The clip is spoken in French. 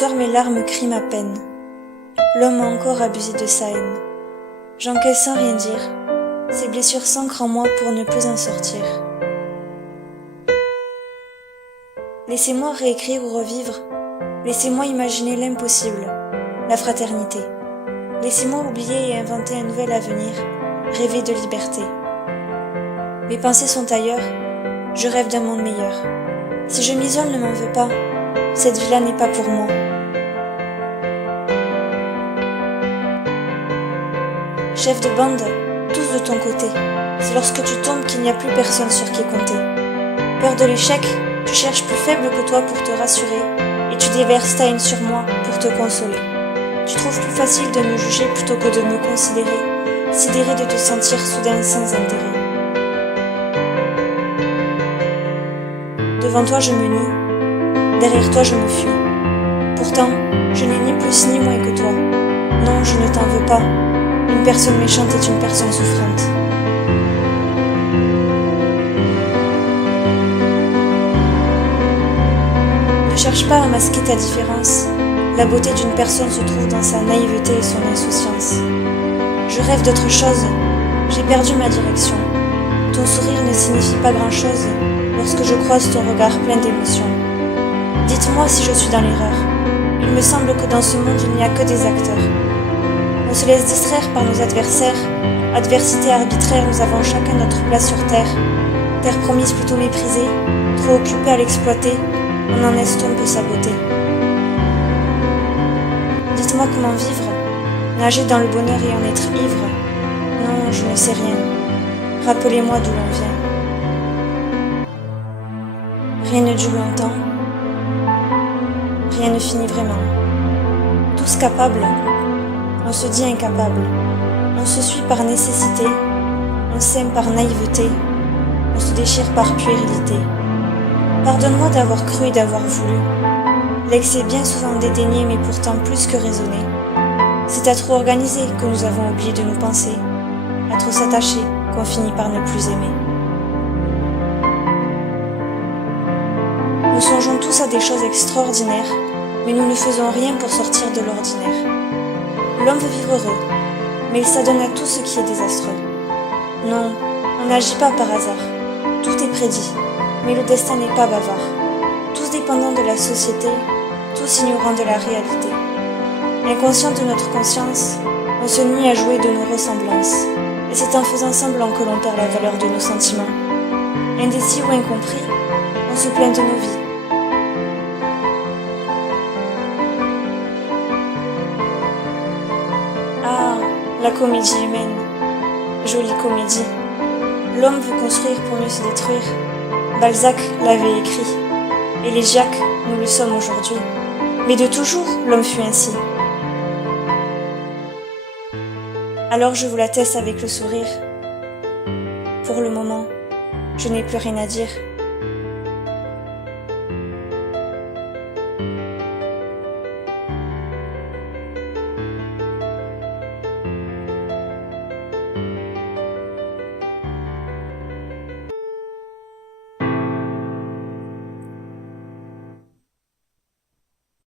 soir mes larmes crient ma peine. L'homme a encore abusé de sa haine. J'encaisse sans rien dire. Ces blessures s'ancrent en moi pour ne plus en sortir. Laissez-moi réécrire ou revivre. Laissez-moi imaginer l'impossible, la fraternité. Laissez-moi oublier et inventer un nouvel avenir, rêver de liberté. Mes pensées sont ailleurs, je rêve d'un monde meilleur. Si je m'isole, ne m'en veux pas, cette vie-là n'est pas pour moi. Chef de bande, tous de ton côté, c'est lorsque tu tombes qu'il n'y a plus personne sur qui compter. Peur de l'échec, tu cherches plus faible que toi pour te rassurer, et tu déverses ta haine sur moi pour te consoler. Tu trouves plus facile de me juger plutôt que de me considérer, sidéré de te sentir soudain sans intérêt. Devant toi je me nie, derrière toi je me fuis. Pourtant, je n'ai ni plus ni moins que toi. Non, je ne t'en veux pas. Une personne méchante est une personne souffrante. Ne cherche pas à masquer ta différence. La beauté d'une personne se trouve dans sa naïveté et son insouciance. Je rêve d'autre chose. J'ai perdu ma direction. Ton sourire ne signifie pas grand-chose lorsque je croise ton regard plein d'émotion. Dites-moi si je suis dans l'erreur. Il me semble que dans ce monde il n'y a que des acteurs. On se laisse distraire par nos adversaires. Adversité arbitraire, nous avons chacun notre place sur terre. Terre promise plutôt méprisée, trop occupée à l'exploiter, on en estompe sa beauté. Dites-moi comment vivre, nager dans le bonheur et en être ivre. Non, je ne sais rien. Rappelez-moi d'où l'on vient. Rien ne dure longtemps. Rien ne finit vraiment. Tous capables, on se dit incapable. On se suit par nécessité, on s'aime par naïveté, on se déchire par puérilité. Pardonne-moi d'avoir cru et d'avoir voulu. L'excès bien souvent dédaigné mais pourtant plus que raisonné. C'est à trop organiser que nous avons oublié de nous penser, à trop s'attacher qu'on finit par ne plus aimer. Nous songeons tous à des choses extraordinaires, mais nous ne faisons rien pour sortir de l'ordinaire. L'homme veut vivre heureux, mais il s'adonne à tout ce qui est désastreux. Non, on n'agit pas par hasard. Tout est prédit, mais le destin n'est pas bavard. Tous dépendants de la société, tous ignorants de la réalité. Inconscient de notre conscience, on se nie à jouer de nos ressemblances. Et c'est en faisant semblant que l'on perd la valeur de nos sentiments. Indécis ou incompris, on se plaint de nos vies. Ah, la comédie humaine. Jolie comédie. L'homme veut construire pour mieux se détruire. Balzac l'avait écrit. Élégiaque, nous le sommes aujourd'hui. Mais de toujours, l'homme fut ainsi. Alors je vous l'atteste avec le sourire. Pour le moment, je n'ai plus rien à dire.